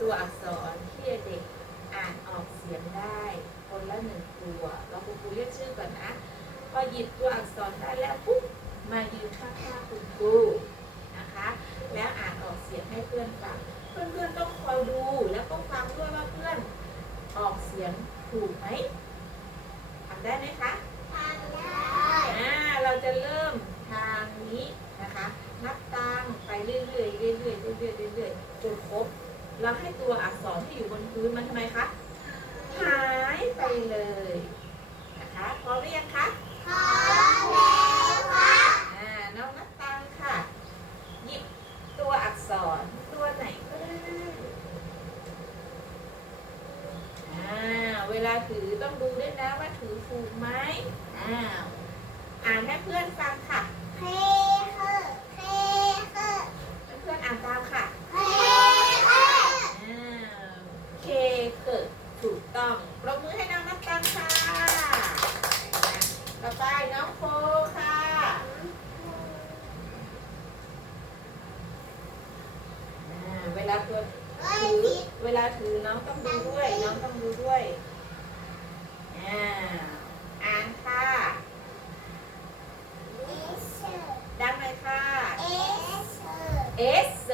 ตัวอักษรที่เด็กอ่านออกเสียงได้คนละ1 ตัวเราครูเรียกชื่อก่อนนะพอหยิบตัวอักษรได้แล้วปุ๊บมายืนข้างๆคุณครูนะคะแล้วอ่านออกเสียงให้เพื่อนฟังเพื่อนๆต้องคอยดูแล้วก็ฟังด้วยว่าเพื่อนออกเสียงถูกไหมทำได้ไหมคะทำได้เราจะเริ่มทางนี้นะคะนับตามไปเรื่อยๆเรื่อยๆเรื่อยๆจนครบเราให้ตัวอักษรที่อยู่บนพื้นมันทำไมคะหายไปเลยนะคะพร้อมหรือยังคะพร้อมแล้วค่ะน้องนับตังค่ะหยิบตัวอักษรตัวไหนก็ได้เวลาถือต้องดูด้วยนะว่าถือถูกไหมอ่านให้เพื่อนฟังค่ะเพื่อนอ่านตามค่ะเคคือถูกต้องปรบมือให้น้องนับตังค่ะต่อไปน้องโฟค่ะเวลาถือน้องต้องดูด้วยอ่านค่ะดังเลยค่ะเอส